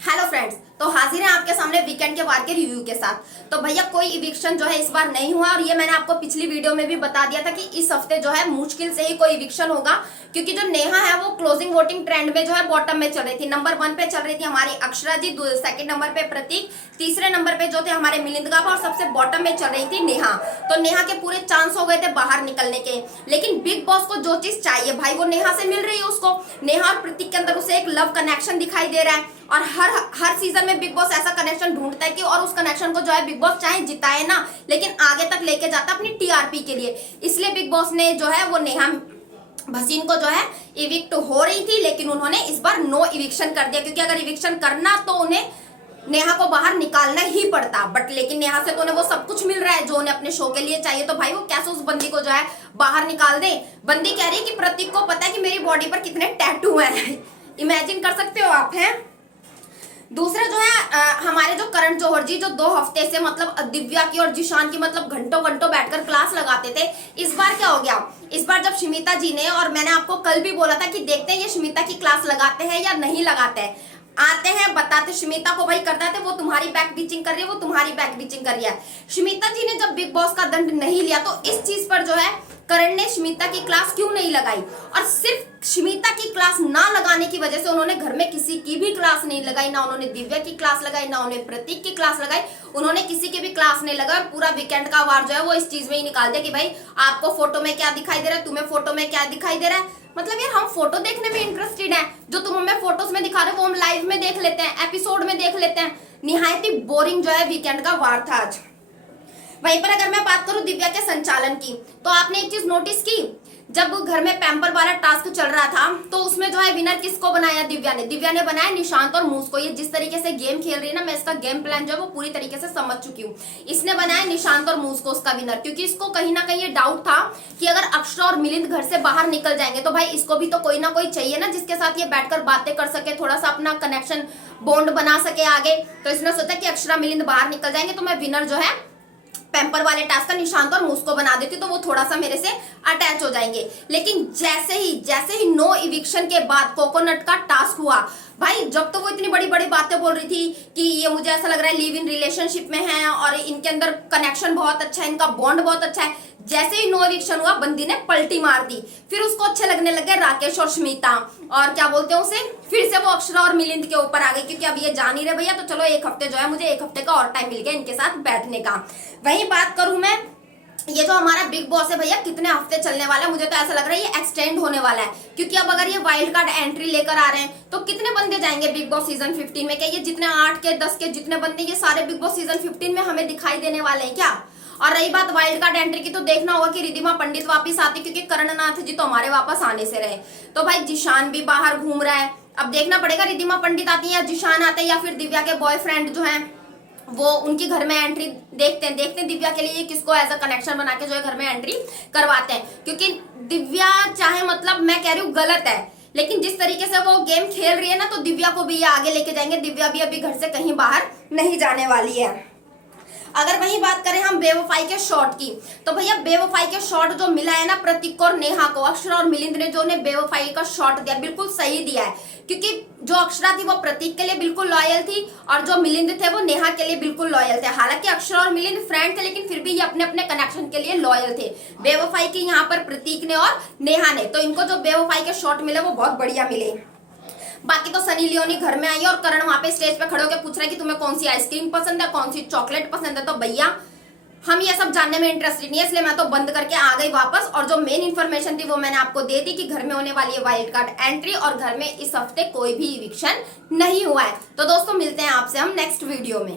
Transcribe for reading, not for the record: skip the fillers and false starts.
Hello friends, तो हाजिर है आपके सामने वीकेंड के वार के रिव्यू के साथ। तो भैया कोई इविक्शन जो है इस बार नहीं हुआ और ये मैंने आपको पिछली वीडियो में भी बता दिया था कि इस हफ्ते जो है मुश्किल से ही कोई इविक्शन होगा, क्योंकि जो नेहा है वो क्लोजिंग वोटिंग ट्रेंड में जो है बॉटम में चल रही थी। नंबर 1 पे चल रही थी हमारी अक्षरा जी, सेकंड नंबर पे प्रतीक, तीसरे नंबर पे जो थे हमारे मिलिंद गाबा और सबसे बॉटम में चल रही थी नेहा। तो नेहा के पूरे चांस हो गए थे बाहर निकलने के, लेकिन बिग बॉस को जो चीज चाहिए भाई वो नेहा से मिल रही है उसको। नेहा और प्रतीक के अंदर उसे एक लव कनेक्शन दिखाई दे रहा है और हर सीजन में बिग बॉस ऐसा कनेक्शन ढूंढता है कि और उस कनेक्शन को जो है बिग बॉस चाहे जिताए ना, लेकिन आगे तक लेके जाता अपनी टीआरपी के लिए। इसलिए बिग बॉस ने जो है वो नेहा भसीन को जो है इविक्ट हो रही थी, लेकिन उन्होंने इस बार नो इविक्शन कर दिया, क्योंकि अगर इविक्शन करना तो उन्हें नेहा को बाहर निकालना ही पड़ता। बट लेकिन नेहा से तो उन्हें वो सब कुछ मिल रहा है जो उन्हें अपने शो के लिए चाहिए, तो भाई वो कैसे उस बंदी को जो है बाहर निकाल दे। बंदी कह रही है कि प्रतीक को पता है कि मेरी बॉडी पर कितने टैटू हैं। इमेजिन कर सकते हो आप, हैं। दूसरा जो है हमारे जो करण जौहर जी जो 2 हफ्ते से मतलब दिव्या की और जिशान की मतलब घंटों घंटों बैठकर क्लास लगाते थे, इस बार क्या हो गया? इस बार जब स्मिता जी ने, और मैंने आपको कल भी बोला था कि देखते हैं ये स्मिता की क्लास लगाते हैं या नहीं लगाते हैं, आते हैं बताते स्मिता को भाई करता है वो तुम्हारी बैक बीचिंग कर रही है, वो तुम्हारी बैक बीचिंग कर रही है। स्मिता जी ने जब बिग बॉस का दंड नहीं लिया तो इस चीज पर जो है करण ने स्मिता की क्लास क्यों नहीं लगाई, और सिर्फ स्मिता की क्लास ना लगाने की वजह से उन्होंने घर में किसी की भी क्लास नहीं लगाई, ना उन्होंने दिव्या की क्लास लगाई, ना उन्होंने प्रतीक की क्लास लगाई, उन्होंने किसी की भी क्लास नहीं लगाई। और पूरा वीकेंड का वार जो है वो इस चीज में ही निकाल दिया कि भाई आपको फोटो में क्या दिखाई दे रहा है, तुम्हें फोटो में क्या दिखाई दे रहा है। मतलब यार हम फोटो देखने में इंटरेस्टेड हैं, जो तुम हमें फोटोज में दिखा रहे हो वो हम लाइव में देख लेते हैं, एपिसोड में देख लेते हैं। निहायत ही बोरिंग जो है वीकेंड का वार था आज। वहीं पर अगर मैं बात करूं दिव्या के संचालन की, तो आपने एक चीज नोटिस की, जब घर में पैम्पर वाला टास्क चल रहा था तो उसमें जो है विनर किसको बनाया? दिव्या ने बनाया निशांत और मूस को। ये जिस तरीके से गेम खेल रही है ना, मैं इसका गेम प्लान जो है वो पूरी तरीके से समझ चुकी हूँ। इसने बनाया निशांत और मूस को उसका विनर, क्योंकि इसको कहीं ना कहीं ये डाउट था कि अगर अक्षरा और मिलिंद घर से बाहर निकल जाएंगे तो भाई इसको भी तो कोई ना कोई चाहिए ना जिसके साथ ये बैठकर बातें कर सके, थोड़ा सा अपना कनेक्शन बॉन्ड बना सके आगे। तो इसने सोचा कि अक्षरा मिलिंद बाहर निकल जाएंगे तो मैं विनर जो है पैम्पर वाले टास्क का निशांत और मूस को बना देती तो वो थोड़ा सा मेरे से अटैच हो जाएंगे। लेकिन जैसे ही नो इविक्शन के बाद कोकोनट का टास्क हुआ, भाई जब तो वो इतनी बड़ी बड़ी बातें बोल रही थी कि ये मुझे ऐसा लग रहा है लिव इन रिलेशनशिप में है और इनके अंदर कनेक्शन बहुत अच्छा है, इनका बॉन्ड बहुत अच्छा है, जैसे ही नो इविक्शन हुआ बंदी ने पलटी मार दी। फिर उसको अच्छे लगने लगे राकेश और स्मिता, और क्या बोलते हैं उसे, फिर से वो अक्षरा और मिलिंद के ऊपर आ गई, क्योंकि अब ये जान ही रहे भैया, तो चलो एक हफ्ते जो है मुझे एक हफ्ते का और टाइम मिल गया इनके साथ बैठने का। वहीं बात करूं मैं, ये जो हमारा बिग बॉस है भैया कितने हफ्ते चलने वाला है, मुझे तो ऐसा लग रहा है ये एक्सटेंड होने वाला है, क्योंकि अब अगर ये वाइल्ड कार्ड एंट्री लेकर आ रहे हैं तो कितने बंदे जाएंगे बिग बॉस सीजन 15 में? क्या ये जितने 8 के 10 के जितने बंदे ये सारे बिग बॉस सीजन 15 में हमें दिखाई देने वाले हैं क्या? और रही बात वाइल्ड कार्ड एंट्री की, तो देखना होगा कि रिद्धिमा पंडित वापस आती, क्योंकि करणनाथ जी तो हमारे वापस आने से रहे। तो भाई जिशान भी बाहर घूम रहा है, अब देखना पड़ेगा रिद्धिमा पंडित आती है या जिशान आते हैं या फिर दिव्या के बॉयफ्रेंड जो है वो उनकी घर में एंट्री देखते हैं दिव्या के लिए किसको एज अ कनेक्शन बना के जो है घर में एंट्री करवाते हैं। क्योंकि दिव्या चाहे मतलब मैं कह रही हूँ गलत है, लेकिन जिस तरीके से वो गेम खेल रही है ना तो दिव्या को भी ये आगे लेके जाएंगे। दिव्या भी अभी घर से कहीं बाहर नहीं जाने वाली है। अगर वही बात करें हम बेवफाई के शॉट की, तो भैया बेवफाई के शॉट जो मिला है ना प्रतीक और नेहा को, अक्षरा और मिलिंद ने जो उन्हें बेवफाई का शॉट दिया बिल्कुल सही दिया है, क्योंकि जो अक्षरा थी वो प्रतीक के लिए बिल्कुल लॉयल थी और जो मिलिंद थे वो नेहा के लिए बिल्कुल लॉयल थे। हालांकि अक्षरा और मिलिंद फ्रेंड थे, लेकिन फिर भी ये अपने अपने कनेक्शन के लिए लॉयल थे। बेवफाई की यहाँ पर प्रतीक ने और नेहा ने, तो इनको जो बेवफाई के शॉट मिले वो बहुत बढ़िया मिले। बाकी तो सनी लियोनी घर में आई है और करण वहां पे स्टेज पे खड़े होकर पूछ रहा है कि तुम्हें कौन सी आइसक्रीम पसंद है, कौन सी चॉकलेट पसंद है। तो भैया हम ये सब जानने में इंटरेस्टेड नहीं है, इसलिए मैं तो बंद करके आ गई वापस। और जो मेन इन्फॉर्मेशन थी वो मैंने आपको दे दी कि घर में होने वाली है वाइल्ड कार्ड एंट्री और घर में इस हफ्ते कोई भी इविक्शन नहीं हुआ है। तो दोस्तों मिलते हैं आपसे हम नेक्स्ट वीडियो में।